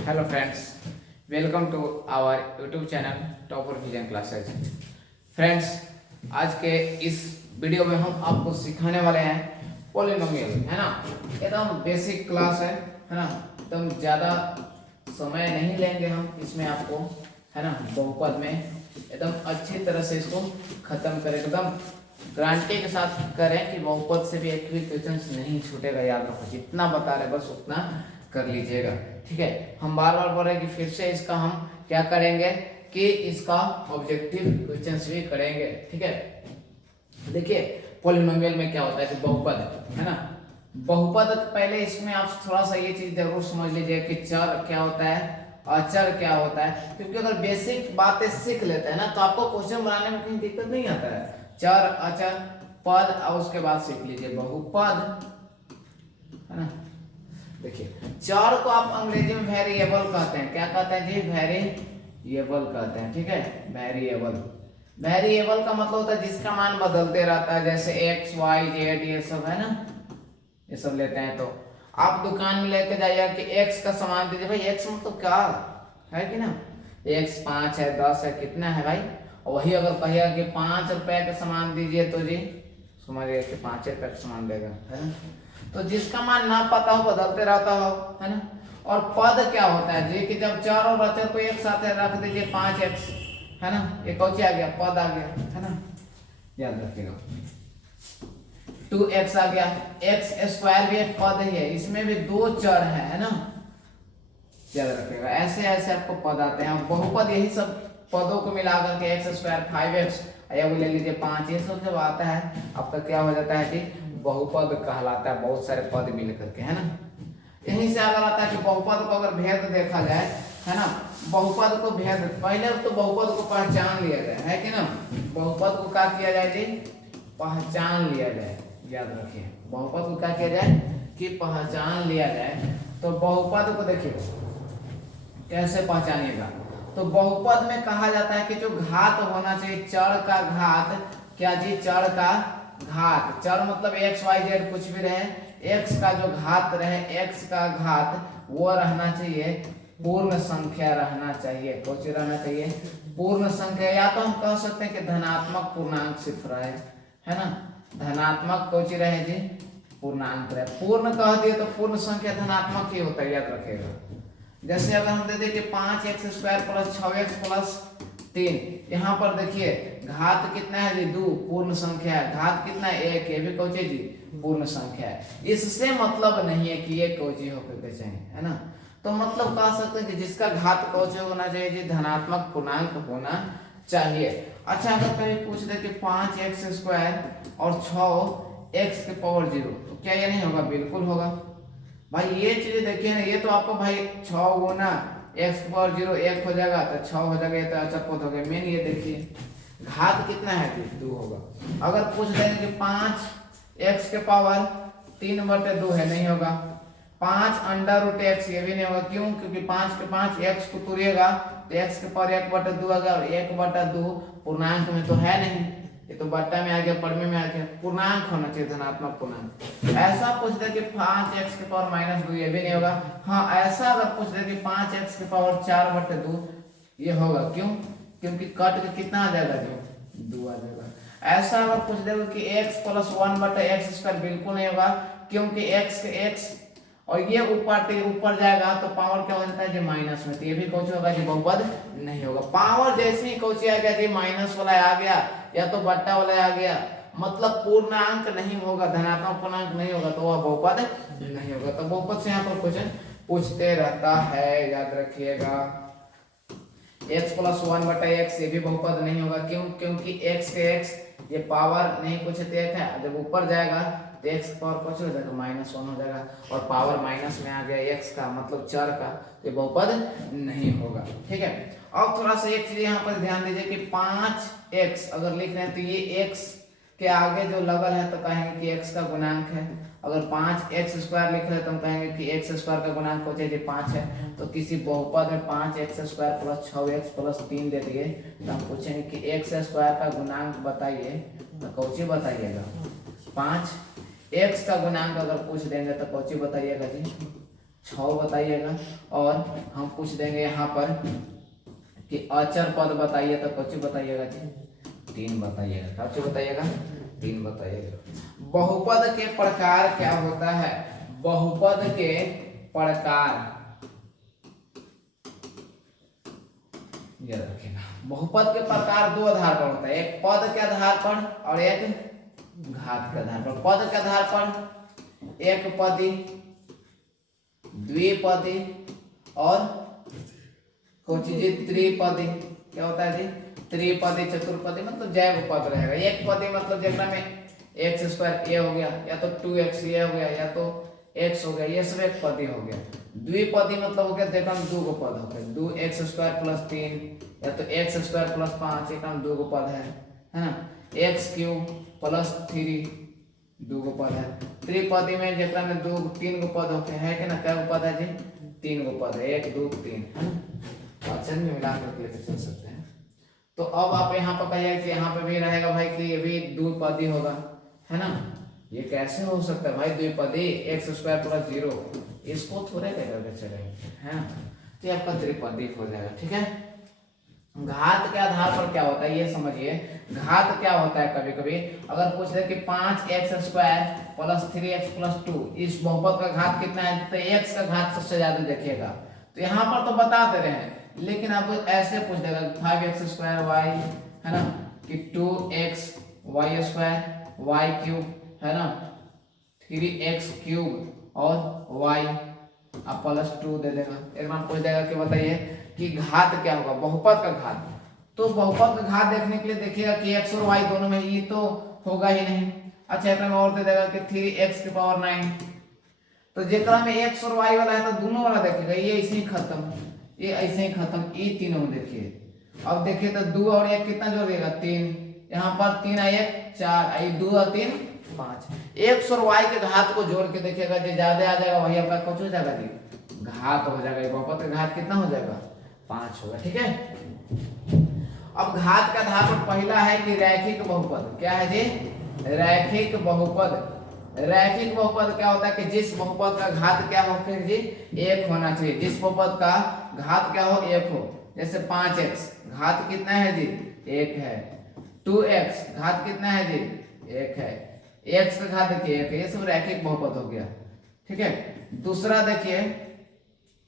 Hello friends, welcome to our YouTube channel topper vision classes. Friends, आज के इस video में हम आपको सिखाने वाले हैं पॉलिनोमियल, है ना। एकदम बेसिक क्लास है ना। एकदम ज़्यादा समय नहीं लेंगे हम इसमें आपको, है ना। बहुपद में एकदम अच्छी तरह से इसको ख़त्म करें, एकदम गारंटी के साथ करें कि बहुपद से भी एक भी क्वेश्चन नहीं छूटेगा। याद रखो, जितना बता रहे बस उतना कर लीजिएगा, ठीक है। हम बार बार बोल रहे हैं कि फिर से इसका हम क्या करेंगे कि इसका ऑब्जेक्टिव क्वेश्चंस भी करेंगे, ठीक है। देखिए पॉलिनोमियल में क्या होता है कि बहुपद, है ना। बहुपद पहले इसमें आप थोड़ा सा ये चीज जरूर समझ लीजिए कि चर क्या होता है, अचर क्या होता है, क्योंकि अगर बेसिक बातें सीख लेते हैं ना तो आपको क्वेश्चन बनाने में कहीं दिक्कत नहीं आता है। चर, अचर, पद और उसके बाद सीख लीजिए बहुपद, है ना। देखिए चर को आप अंग्रेजी में वेरिएबल कहते हैं। क्या कहते हैं जी? वेरिएबल कहते हैं, ठीक है। वेरिएबल, वेरिएबल का मतलब होता है जिसका मान बदलते रहता है, जैसे एक्स वाई जेड ये सब, है ना। ये सब लेते हैं तो आप दुकान में लेके जाइए कि एक्स का सामान दीजिए, भाई एक्स मतलब क्या है कि ना। एक्स 5 है, 10 है, कितना है भाई। और वही अगर कहिएगा कि 5 रुपए का सामान दीजिए तो जी समझिए कि 5 रुपए का सामान देगा, है ना। तो जिसका मान ना पता हो, बदलते रहता हो, है ना। और पद क्या होता है जी कि जब चर और अचर को एक साथ रख दीजिए 5x, है ना। ये कौन आ गया? पद आ गया, है ना। याद रखिएगा 2x आ गया। एक्स स्क्वायर भी एक पद ही है, इसमें भी दो चर है ना। याद रखिएगा ऐसे ऐसे आपको पद आते हैं। बहुपद यही सब पदों को मिलाकर के एक्स स्क्वायर 5x या वो ले लीजिए 5, ये सब जब आता है आपका क्या हो जाता है जी? बहुपद कहलाता है। बहुत सारे पद मिल करके, है ना। यहीं से अगर आता है कि बहुपद को अगर भेद देखा जाए, है ना। बहुपद को भेद, पहले तो बहुपद को पहचान लिया जाए, है कि ना। बहुपद को क्या किया जाए जी? पहचान लिया जाए। याद रखिए बहुपद को क्या किया जाए कि पहचान लिया जाए। तो बहुपद को देखिए कैसे पहचानिएगा। तो बहुपद में कहा जाता है कि जो घात होना चाहिए, चर का घात, क्या जी? चर का घात। चर मतलब एक्स वाई जेड कुछ भी रहे, एक्स का जो घात रहे, एक्स का घात वो रहना चाहिए, पूर्ण संख्या रहना चाहिए। कौन सी रहना चाहिए? पूर्ण संख्या। या तो हम कह सकते हैं कि धनात्मक पूर्णांक सिर्फ रहे, है ना। धनात्मक कौन सी रहे जी? पूर्णांक रहे। पूर्ण कह दिए तो पूर्ण संख्या धनात्मक ही होता है, याद रखिएगा। जैसे अगर हम दे दें कि 5x square plus 6x plus 3, यहाँ पर देखिए घात कितना है जी? 2, पूर्ण संख्या है। घात कितना है? 1, ये भी कौन सी जी? पूर्ण संख्या है। इससे मतलब नहीं है कि ये कौन सी होकर के चाहिए, है ना। तो मतलब कह सकते हैं कि जिसका घात कौन सा होना चाहिए जी? धनात्मक पूर्णांक होना चाहिए। अच्छा अगर कभी पूछ दे कि 5x स्क्वायर और 6x के पावर 0, तो क्या ये नहीं होगा? बिल्कुल होगा भाई। ये चीजें देखिए ना, ये तो आपको भाई 6 गुना x की पावर 0 1 हो जाएगा तो 6 हो जाएगा। ये तो अच्छा पद हो गया। मेन ये देखिए घात कितना है कि 2 होगा। अगर पूछ देंगे कि 5x के पावर 3/2 है, नहीं होगा। 5 अंडर रूट x, ये भी नहीं होगा। क्यों? क्योंकि 5 के 5 x को तोड़िएगा तो x के पावर 1/2 आ गया, और 1/2 पूर्णांक में तो है नहीं, ये तो बट्टा में आ गया, पड़मे में आ गया। पूर्णांक होना चाहिए, धनात्मक पूर्णांक। ऐसा पूछ दे कि 5x के पावर -2, ये भी नहीं होगा। हाँ ऐसा अगर पूछ दे कि 5x के पावर 4/2, ये होगा। क्यों? क्योंकि कट के कितना आ जाएगा जो? 2 आ जाएगा। ऐसा अगर पूछ दे कि x + 1/x², बिल्कुल नहीं होगा, क्योंकि x के x और ये ऊपर जाएगा तो पावर क्या हो जाता है जी? माइनस में, तो ये भी कौन होगा जी? बहुपद नहीं होगा। पावर जैसे ही कौन आ गया जी? माइनस वाला आ गया या तो बट्टा वाला आ गया, मतलब पूर्णांक नहीं होगा, धनात्मक पूर्णांक नहीं होगा, तो वह बहुपद नहीं होगा। तो बहुपद से यहाँ पर क्वेश्चन पूछते रहता है, याद रखिएगा। x + 1/x, ये भी बहुपद नहीं होगा। क्यों? क्योंकि x के x ये पावर नहीं कुछ एक है, जब ऊपर जाएगा तो x की पावर कुछ हो जाएगा? -1 हो जाएगा, और पावर माइनस में आ गया x का, मतलब चर का, ये बहुपद नहीं होगा, ठीक है। अब थोड़ा सा एक चीज यहाँ पर ध्यान दीजिए कि 5x अगर लिख रहे हैं तो ये x के आगे जो लगल है तो कहेंगे कि x का गुणांक है। अगर 5x² लिख रहे हैं तो हम कहेंगे कि x² का गुणांक हो जाए 5 है। तो किसी बहुपद में 5x² + 6x + 3 दे दिए तो हम पूछेंगे कि x² का गुणांक बताइए, तो कौची बताइएगा? 5। x का गुणांक अगर पूछ देंगे तो कौची बताइएगा जी? 6 बताइएगा। और हम पूछ देंगे यहाँ पर कि अचर पद बताइए, तो कौन बताइएगा जी? 3 बताइएगा। क्या बताइएगा? 3 बताइएगा। बहुपद के प्रकार क्या होता है? बहुपद के प्रकार ये रखिएगा। बहुपद के प्रकार 2 आधार पर होता है, एक पद के आधार पर और एक घात के आधार पर। पद के आधार पर एक पदी, द्विपदी और कुछ जी त्रिपदी। क्या होता है जी? त्रिपदी, चतुर्पदी मतलब जैव पद रहेगा। एक पदी मतलब जेकरा में एक्स स्क्वायर ए हो गया, या तो 2x ए हो गया, या तो x हो गया, ये सब एक पदी हो गया। द्विपदी मतलब हो गया देखा हम 2 पद हो गए, 2x स्क्वायर प्लस 3 या तो x स्क्वायर प्लस 5, एक हम 2 पद है ना। x क्यूब प्लस 3 2 पद है। त्रिपदी में जेकरा में 3 पद होते हैं कि ना, क्या पद है जी? 3 पद है, 1 2 3 है ना। अक्षर में मिला करके लेकर चल सकते हैं। तो अब आप यहाँ पर कहिए कि यहाँ पे भी रहेगा भाई कि ये भी द्विपदी होगा, है ना। ये कैसे हो सकता है भाई द्विपदी? एक्स स्क्वायर प्लस 0, इसको थोड़े लेकर चलेंगे, है ना। तो ये आपका त्रिपदी हो जाएगा, ठीक है। घात के आधार पर क्या होता है ये समझिए। घात क्या होता है? कभी कभी अगर पूछ दे कि 5x square plus 3x plus 2, इस बहुपद का घात कितना है, तो x का घात सबसे ज्यादा देखिएगा। तो यहाँ पर तो बता दे रहे हैं, लेकिन आपको ऐसे पूछ देगा 5x स्क्वायर y, है ना, कि 2x y square y cube, है ना, 3x क्यूब और y आप प्लस 2 दे देगा। एक बार पूछ देगा कि बताइए कि घात क्या होगा, बहुपद का घात। तो बहुपद का घात देखने के लिए देखिएगा कि x और y दोनों में ये तो होगा ही नहीं। अच्छा एक में और दे देगा कि 3x की पावर 9, तो जेकरा में x और y वाला है तो दोनों वाला देखिएगा, ये ऐसे ही खत्म, ये ऐसे ही खत्म, ये तीनों में देखिए। अब देखिए तो 2 और 1 कितना जोड़िएगा? 3, यहाँ पर 3 और 1 4, 2 और 3 5। x और y के घात को जोड़ के देखिएगा, जो ज्यादा आ जाएगा वही आपका कुछ हो जाएगा जी, घात हो जाएगा। बहुपद का घात कितना हो जाएगा? 5 होगा, ठीक है। अब घात के आधार पर पहला है कि रैखिक बहुपद। क्या है जी? रैखिक बहुपद। रैखिक बहुपद क्या होता है कि जिस बहुपद का घात क्या हो जी? 1 होना चाहिए। जिस बहुपद का घात क्या हो? 1 हो। जैसे 5x घात कितना है जी? 1 है। 2x घात कितना है जी? 1 है। x का घात देखिए 1 है। ये सब रैखिक बहुपद हो गया, ठीक है। दूसरा देखिए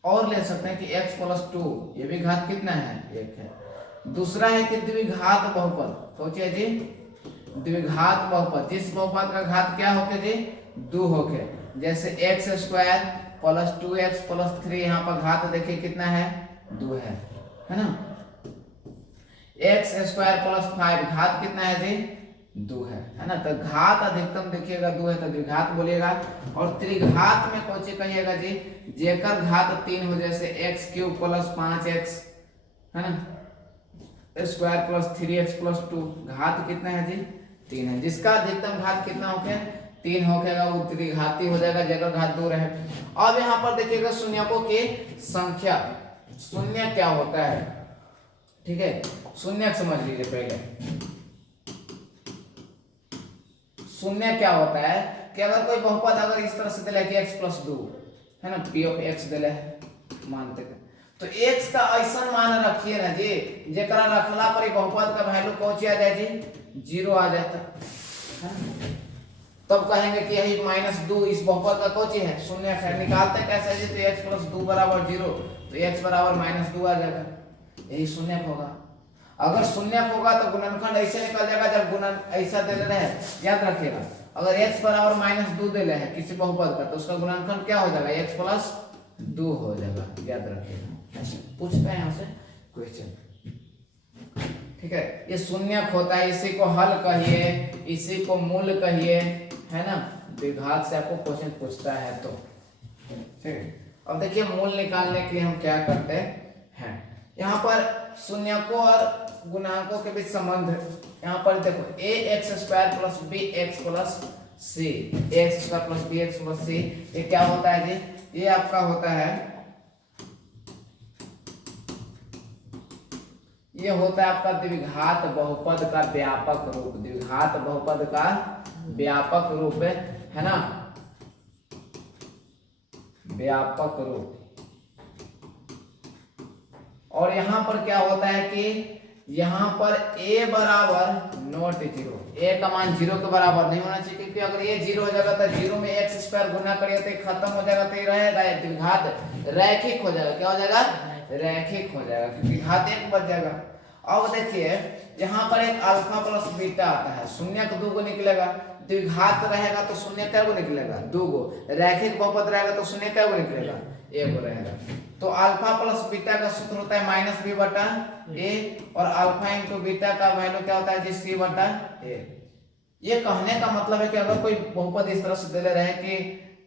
और ले सकते हैं कि x प्लस 2, ये भी घात कितना है? 1 है। दूसरा है कि द्विघात बहुपद। सोचिए जी, द्विघात बहुपद, जिस बहुपद का घात क्या होके जी? 2 होके। जैसे x square plus 2x plus 3, यहाँ पर घात देखिए कितना है? 2 है ना। x स्क्वायर प्लस 5 घात कितना है जी? 2 है ना। तो घात अधिकतम देखिएगा 2 है तो द्विघात बोलिएगा। और त्रिघात में कौन सी कहिएगा जी? जेकर घात 3 हो, जैसे x क्यूब प्लस 5x, है ना, स्क्वायर प्लस 3x प्लस 2, घात कितना है जी? 3 है। जिसका अधिकतम घात कितना हो गया? 3 हो गया, वो त्रिघाती हो जाएगा, जेकर घात 2 रहे। अब यहाँ पर देखिएगा शून्यकों की संख्या। शून्य क्या होता है, ठीक है। शून्य समझ लीजिए पहले। शून्य क्या होता है कि अगर कोई बहुपद अगर इस तरह से दिला कि x प्लस 2, है ना, p ऑफ x दिला है मानते हैं, तो x का ऐसा मान रखिए ना जी, जेकरा रखला पर बहुपद का वैल्यू पहुंच आ जाए जी 0 आ जाता है। तब कहेंगे कि यही -2 इस बहुपद का कौन है? शून्य है। निकालते कैसे जी? तो x प्लस 2 बराबर 0, तो x बराबर -2 आ जाएगा, यही शून्य होगा। अगर शून्य होगा तो गुणनखंड ऐसे निकल जाएगा, जब गुणन ऐसा दे रहे हैं, याद रखिएगा। अगर x बराबर -2 दे रहे हैं किसी बहुपद का, तो उसका गुणनखंड क्या हो जाएगा? x प्लस 2 हो जाएगा, याद रखिएगा। ऐसे पूछते हैं यहाँ से क्वेश्चन, ठीक है। ये शून्य होता है, इसी को हल कहिए, इसी को मूल कहिए, है ना। द्विघात से आपको क्वेश्चन पूछता है तो, ठीक है। अब देखिए मूल निकालने के लिए हम क्या करते हैं, यहाँ पर शून्यकों और गुणांकों के बीच संबंध। यहाँ पर देखो ax square plus bx plus c, ax square plus bx plus c, ये क्या होता है जी? ये आपका होता है, ये होता है आपका द्विघात बहुपद का व्यापक रूप। द्विघात बहुपद का व्यापक रूप, है ना, व्यापक रूप। और यहां पर क्या होता है कि यहां पर a बराबर नॉट 0, a का मान 0 के बराबर नहीं होना चाहिए, क्योंकि अगर ये 0 हो जाएगा तो 0 में x स्क्वायर गुना करिए तो ये खत्म हो जाएगा, तो ये रहेगा, द्विघात रैखिक हो जाएगा। क्या हो जाएगा? रैखिक हो जाएगा, क्योंकि घात 1 बच जाएगा। अब देखिए यहाँ पर एक अल्फा प्लस बीटा आता है, शून्य का 2 गो निकलेगा, द्विघात रहेगा तो शून्य कै गो निकलेगा? 2 गो। रैखिक बहुपद रहेगा तो शून्य कै गो निकलेगा? 1 गो रहेगा। तो अल्फा प्लस बीटा का सूत्र होता है माइनस बी बटा ए, और अल्फा इंटू बीटा का वैल्यू क्या होता है जी? सी बटा ए। ये कहने का मतलब है कि अगर कोई बहुपद इस तरह से दे ले रहे हैं कि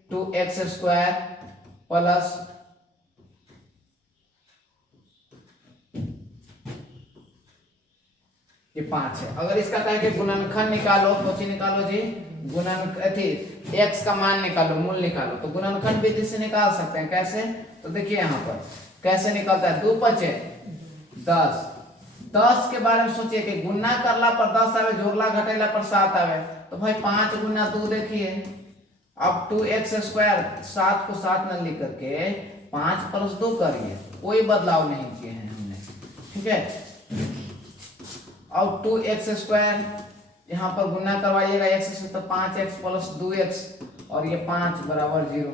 2x² प्लस ये 5 है, अगर इसका कहे कि गुणनखंड निकालो, कोची निकालो जी? x का मान निकालो, मूल निकालो, तो गुणनखंड विधि से निकाल सकते हैं। कैसे? तो देखिए यहाँ पर कैसे निकलता है। 2 5 10, 10 के बारे में सोचिए कि गुना करला पर 10 आवे, जोड़ला घटेला पर 7 आवे, तो भाई 5 गुना 2 देखिए। अब 2x², 7 को 7 न लिख करके 5 + 2 करिए, कोई बदलाव नहीं किए हैं हमने, ठीक है। अब 2x² यहाँ पर गुना करवाइएगा x से, तो 5x + 2x, और ये 5 बराबर 0।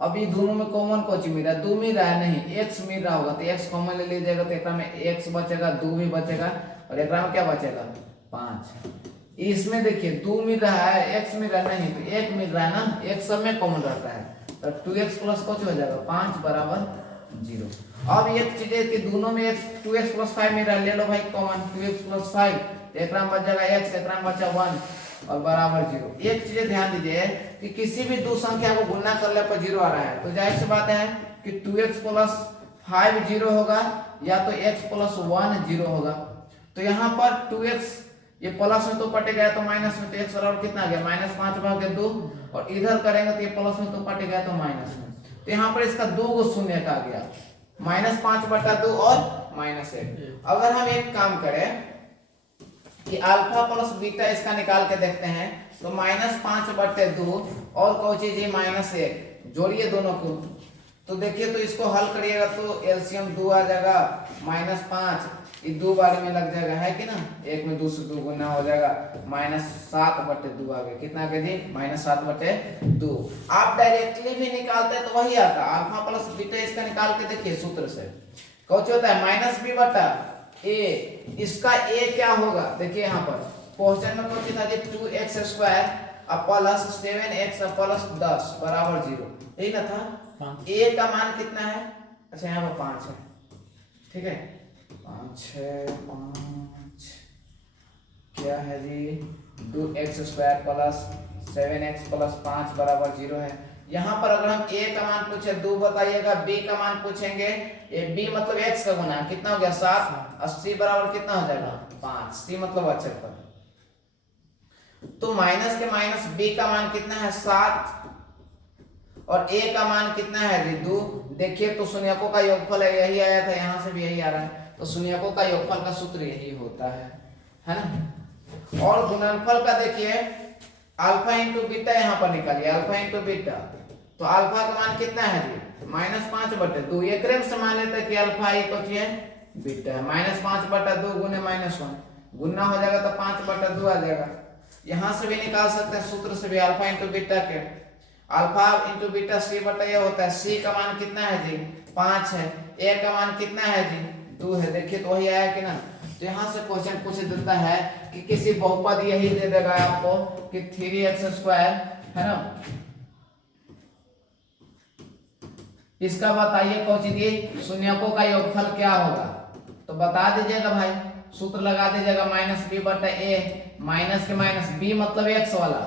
अब ये दोनों में कॉमन कौन मिल रहा है? 2 मिल रहा है, नहीं x मिल रहा होगा, तो x कॉमन ले लीजिएगा, तो एक में x बचेगा, 2 भी बचेगा, और एक में क्या बचेगा? 5। इसमें देखिए 2 मिल रहा है, x मिल रहा है, नहीं तो 1 मिल रहा है ना, एक सब में कॉमन रहता है, तो 2x + कुछ हो जाएगा 5 बराबर 0। अब एक चीज है कि दोनों में 2x + 5 मिल रहा है, ले लो भाई कॉमन, 2x + 5, एक में बच जाएगा x, एक में बचा 1 और बराबर 0। एक चीज ध्यान दीजिए कि किसी भी दो संख्या को गुना करने पर 0 आ रहा है, तो जाहिर सी बात है कि 2x + 5 0 होगा, या तो x + 1 0 होगा। तो यहाँ पर 2x ये प्लस में तो पट गया, तो माइनस में, तो x बराबर कितना आ गया? -5/2, और इधर करेंगे तो ये प्लस में तो पट गया, तो माइनस में, तो यहाँ पर इसका 2 गो शून्य का आ गया, -5/2 और -1। अगर हम एक काम करें कि अल्फा प्लस बीटा इसका निकाल के देखते हैं, तो -5/2 और कौन चीज है? -1, जोड़िए दोनों को, तो देखिए, तो इसको हल करिएगा तो एलसीएम 2 आ जाएगा, -5 ये 2 बार में लग जाएगा, है कि ना, 1 में 2 से 2 गुना हो जाएगा, -7/2 आ गया। कितना आ गया जी? -7/2। आप डायरेक्टली भी निकालते हैं तो वही आता है, अल्फा प्लस बीटा इसका निकाल के देखिए सूत्र से, कौन होता है? -b/a, इसका a क्या होगा? देखिए यहाँ पर क्वेश्चन में कौन था जी? 2x² प्लस 7x प्लस 10 बराबर 0, यही ना था। a का मान कितना है? अच्छा यहाँ पर 5 है, ठीक है, 5 क्या है जी? 2x² प्लस 7x प्लस 5 बराबर 0 है। यहाँ पर अगर हम a का मान पूछे 2 बताइएगा, b का मान पूछेंगे, ये b मतलब x का गुना, कितना हो गया? 7, और c बराबर कितना हो जाएगा? 5, c मतलब अक्षर पर, तो माइनस के माइनस b का मान कितना है? 7, और a का मान कितना है जी? 2। देखिए तो शून्यकों का योगफल है, यही आया था, यहाँ से भी यही आ रहा है, तो शून्यकों का योगफल का सूत्र यही होता है ना। और गुणनफल का देखिए, अल्फा इंटू बीटा यहाँ पर निकालिए, अल्फा इंटू बीटा, तो अल्फा का मान कितना है जी? -5/2। एक से मान लेते हैं कि अल्फा इक्वल है बीटा है, -5/2 गुने -1 गुना हो जाएगा, तो 5/2 आ जाएगा। यहाँ से भी निकाल सकते हैं सूत्र से भी, अल्फा इंटू बीटा के, अल्फा इंटू बीटा c/a होता है, c का मान कितना है जी? 5 है, a का मान कितना है जी? 2 है। देखिए तो वही आया कि ना। तो यहाँ से क्वेश्चन पूछ देता है कि किसी बहुपद यही दे देगा आपको कि 3x² है ना, इसका बताइए कौन सी शून्यकों का योगफल क्या होगा, तो बता दीजिएगा भाई, सूत्र लगा दीजिएगा, -b/a, माइनस के माइनस b मतलब x वाला,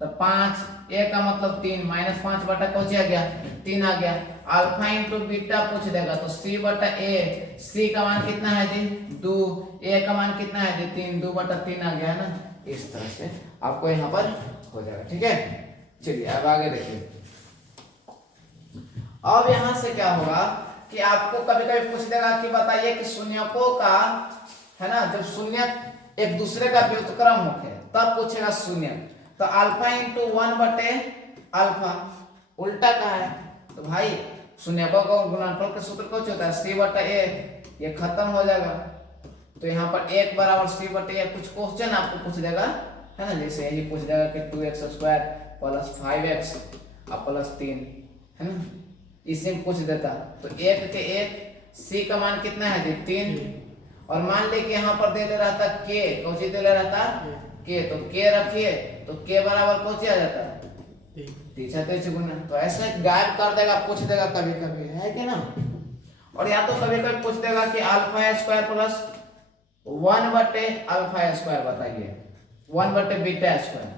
तो 5, a का मतलब 3, -5 कौन आ गया? 3 आ गया। अल्फा इंटू बीटा पूछ देगा, तो c/a, c का मान कितना है जी? 2, a का मान कितना है जी? 3, 2/3 आ गया है ना। इस तरह से आपको यहाँ पर हो जाएगा, ठीक है। चलिए अब आगे देखिए। अब यहाँ से क्या होगा कि आपको कभी कभी पूछ देगा कि बताइए कि शून्यकों का, है ना, जब शून्य एक दूसरे का व्युत्क्रम होते तब पूछेगा शून्य, तो अल्फा इंटू 1/α, उल्टा का है तो भाई शून्यकों का गुणनफल का सूत्र कुछ होता है सी बटा ए, ये खत्म हो जाएगा। तो यहाँ पर एक बराबर सी बटा ए, कुछ क्वेश्चन आपको पूछ देगा है ना, जैसे यही पूछ देगा कि 2x² प्लस 5x और प्लस 3 है ना, इसी में पूछ देता। तो एक के एक सी का मान कितना है जी 3, और मान ले कि यहाँ पर दे ले रहा था के, कौन सी दे ले रहा था के, तो के रखिए तो के बराबर कौन सी आ जाता है 3 गुना। तो ऐसे गायब कर देगा, पूछ देगा कभी कभी, है कि ना। और या तो कभी कभी पूछ देगा कि अल्फा स्क्वायर प्लस 1 बटे अल्फा स्क्वायर बताइए, 1 बटे बीटा स्क्वायर,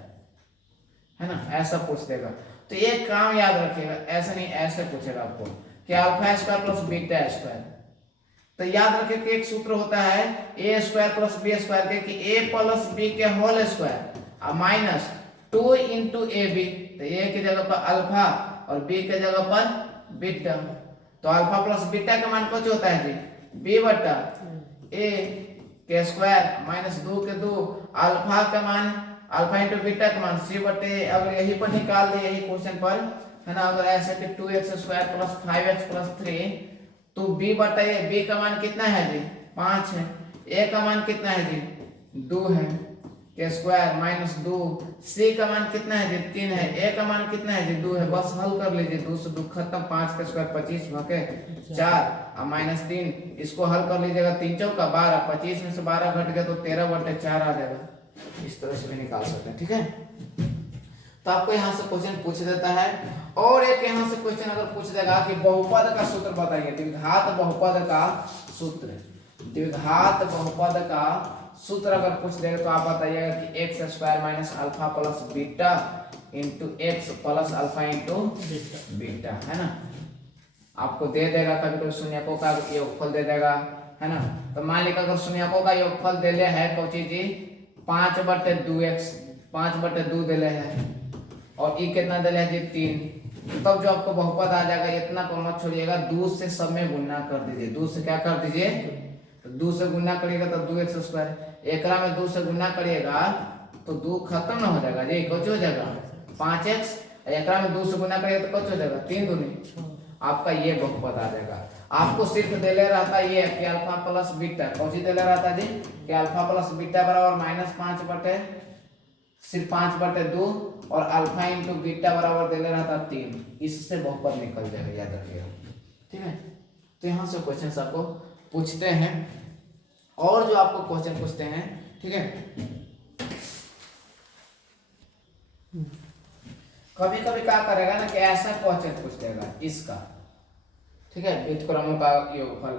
है ना, ऐसा पूछ देगा। तो ये काम याद रखिएगा, ऐसे नहीं ऐसे पूछेगा आपको कि alpha square plus beta square. तो याद रखिए कि एक सूत्र होता है A square plus B square के, कि ए प्लस बी के whole square minus 2 into A B. तो ए की जगह पर अल्फा और बी के जगह पर बीटा। तो अल्फा प्लस बीटा का मान कुछ होता है जी बी बटा ए के स्क्वायर माइनस 2 के 2, अल्फा का मान अल्फा इंटू बीटा का मान सी बटे, अगर यही पर निकाल दे यही क्वेश्चन पर, है ना, अगर ऐसे कि 2x² प्लस 5x प्लस 3, तो b बटा ए, b का मान कितना है जी 5 है, a का मान कितना है जी 2 है, के स्क्वायर माइनस 2, c का मान कितना है जी 3 है, a का मान कितना है जी 2 है। बस हल कर लीजिए, 2 से 2 खत्म, 5 का स्क्वायर 25 भागे 4 और माइनस 3, इसको हल कर लीजिएगा, 3 चौका 12, 25 में से 12 घट गया तो 13 बटे 4 आ जाएगा। इस तरह से भी निकाल सकते हैं, ठीक है। तो आपको यहाँ से क्वेश्चन पूछ देता है। और एक यहाँ से क्वेश्चन अगर पूछ देगा कि बहुपद का सूत्र बताइए, द्विघात बहुपद का सूत्र, द्विघात बहुपद का सूत्र अगर पूछ देगा तो आप बताइएगा कि x² minus alpha plus beta into x plus alpha into beta, है ना। आपको दे देगा कभी कभी शून्यकों का योगफल दे देगा, है ना। तो मान लीजिए अगर शून्यकों का योगफल दे ले है कौन चीज जी 5/2x, 5/2 दे ले है, और ई कितना दे ले है जी 3, तब जो आपको बहुपद आ जाएगा, इतना को मत छोड़िएगा, 2 से सब में गुना कर दीजिए, 2 से क्या कर दीजिए, तो 2 से गुना करिएगा तो 2x², एकरा में 2 से गुना करिएगा तो 2 खत्म ना हो जाएगा जी, कुछ हो जाएगा 5x, एकरा में 2 से गुना करिएगा तो कुछ हो जाएगा 3 दूनी, आपका ये बहुपद आ जाएगा। आपको सिर्फ दे ले रहा था ये कि अल्फा प्लस बीटा, कौन सी दे ले रहा था जी कि अल्फा प्लस बीटा बराबर -5 बटे सिर्फ 5/2 और अल्फा इंटू बीटा बराबर दे ले रहा था 3, इससे बहुपद निकल जाएगा, याद रखिएगा, ठीक है। तो यहाँ से क्वेश्चन आपको पूछते हैं, और जो आपको क्वेश्चन पूछते हैं, ठीक है, कभी कभी क्या करेगा ना कि ऐसा क्वेश्चन पूछ देगा इसका, ठीक है, व्युत्क्रमों का योगफल।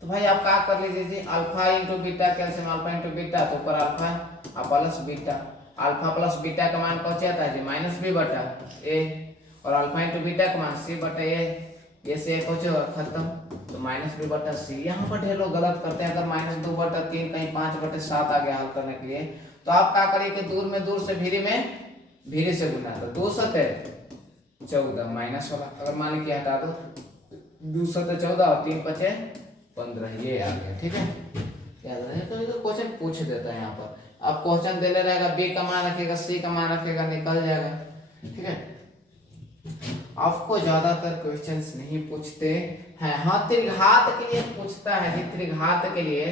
तो भाई आप क्या कर लीजिए जी, alpha into beta calcium alpha into beta, तो ऊपर अल्फा और plus beta, alpha plus beta का मान कौन सा आता है जी -b बटा a, और अल्फा इंटू बीटा का मान c बटा a, ये से कुछ खत्म, तो -b बटा c। यहाँ पर ढेर लोग गलत करते हैं, अगर -2/3 कहीं 5/7 आ गया हल करने के लिए, तो आप क्या करिए कि दूर में दूर से भीरी से गुना, तो 2 सते 14 माइनस वाला, अगर मान लीजिए हटा दो 2 सते 14 और 3 बचे 15, ये आ गया, ठीक है, याद रहे। तो क्वेश्चन पूछ देता है यहाँ पर, आप क्वेश्चन दे ले रहेगा, बी का मान रखेगा, सी का मान रखेगा, निकल जाएगा, ठीक है। आपको ज्यादातर क्वेश्चंस नहीं पूछते हैं, हाँ त्रिघात के लिए पूछता है जी, त्रिघात के लिए,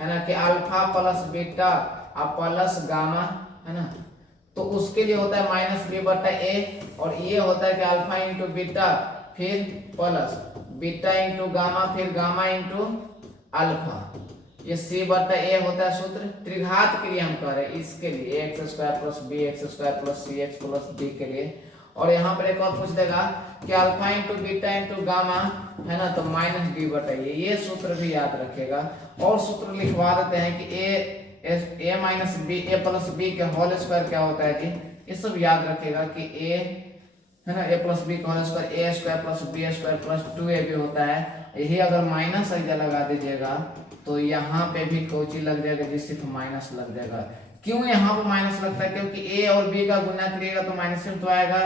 है ना, कि अल्फा प्लस बीटा और प्लस गामा, है ना, तो उसके लिए होता है -b बटा a, और ये होता है कि अल्फा इंटू बीटा फिर प्लस बीटा इंटू गामा फिर गामा इंटू अल्फा, ये c बटा a होता है सूत्र। त्रिघात के लिए हम कह रहे हैं, इसके लिए x² plus bx² plus cx plus d के लिए। और यहाँ पर एक और पूछ देगा कि alpha into beta into gamma, है ना, तो -d बटा a, ये सूत्र भी याद रखेगा। और सूत्र लिखवा देते हैं कि a minus b, a plus b के होल स्क्वायर क्या होता है जी, ये सब याद रखेगा कि a, है ना, a प्लस b का whole square a² plus b² plus 2ab होता है। यही अगर माइनस ऐसा लगा दीजिएगा तो यहाँ पे भी कोची लग जाएगा जी, सिर्फ माइनस लग जाएगा। क्यों यहाँ पे माइनस लगता है, क्योंकि a और b का गुना करिएगा तो माइनस तो आएगा,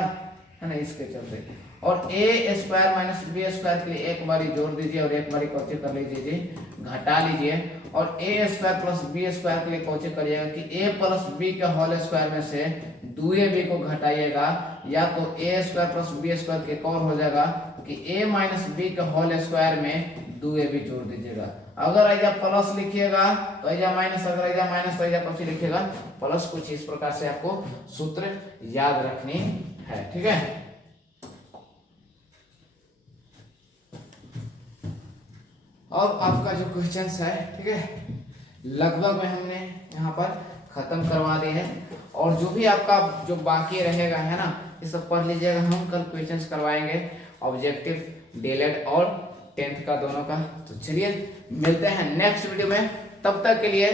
है ना, इसके चलते। और a² माइनस b² के लिए एक बारी जोड़ दीजिए और एक बारी कोची कर लीजिए जी, घटा लीजिए। और a² प्लस b² के लिए कोची करिएगा कि a प्लस b के होल स्क्वायर में से 2ab को घटाइएगा या तो a square plus b square एक और हो जाएगा कि a माइनस बी के होल स्क्वायर में 2ab जोड़ दीजिएगा। अगर ऐजा प्लस लिखिएगा तो ऐजा माइनस, अगर ऐजा माइनस तो ऐजा प्लस लिखिएगा प्लस। कुछ इस प्रकार से आपको सूत्र याद रखनी है, ठीक है। अब आपका जो क्वेश्चंस है, ठीक है, लगभग में हमने यहाँ पर खत्म करवा दिए हैं और जो भी आपका जो बाकी रहेगा है ना, ये सब पढ़ लीजिएगा। हम कल क्वेश्चंस करवाएंगे ऑब्जेक्टिव, डीएलएड और 10th का दोनों का। तो चलिए मिलते हैं नेक्स्ट वीडियो में, तब तक के लिए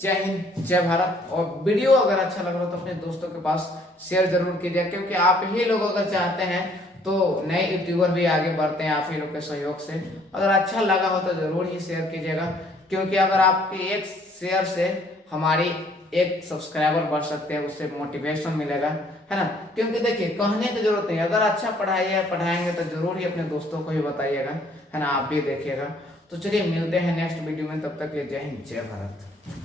जय हिंद जय भारत। और वीडियो अगर अच्छा लग रहा हो तो अपने दोस्तों के पास शेयर जरूर कीजिए, क्योंकि आप ही लोग अगर चाहते हैं तो नए यूट्यूबर भी आगे बढ़ते हैं आप ही लोग के सहयोग से। अगर अच्छा लगा हो तो जरूर ही शेयर कीजिएगा, क्योंकि अगर आपके एक शेयर से हमारी एक सब्सक्राइबर बढ़ सकते हैं, उससे मोटिवेशन मिलेगा, है ना। क्योंकि देखिए कहने की जरूरत नहीं, अगर अच्छा पढ़ाएंगे तो जरूर ही अपने दोस्तों को भी बताइएगा, है ना, आप भी देखिएगा। तो चलिए मिलते हैं नेक्स्ट वीडियो में, तब तक के लिए जय हिंद जय भारत।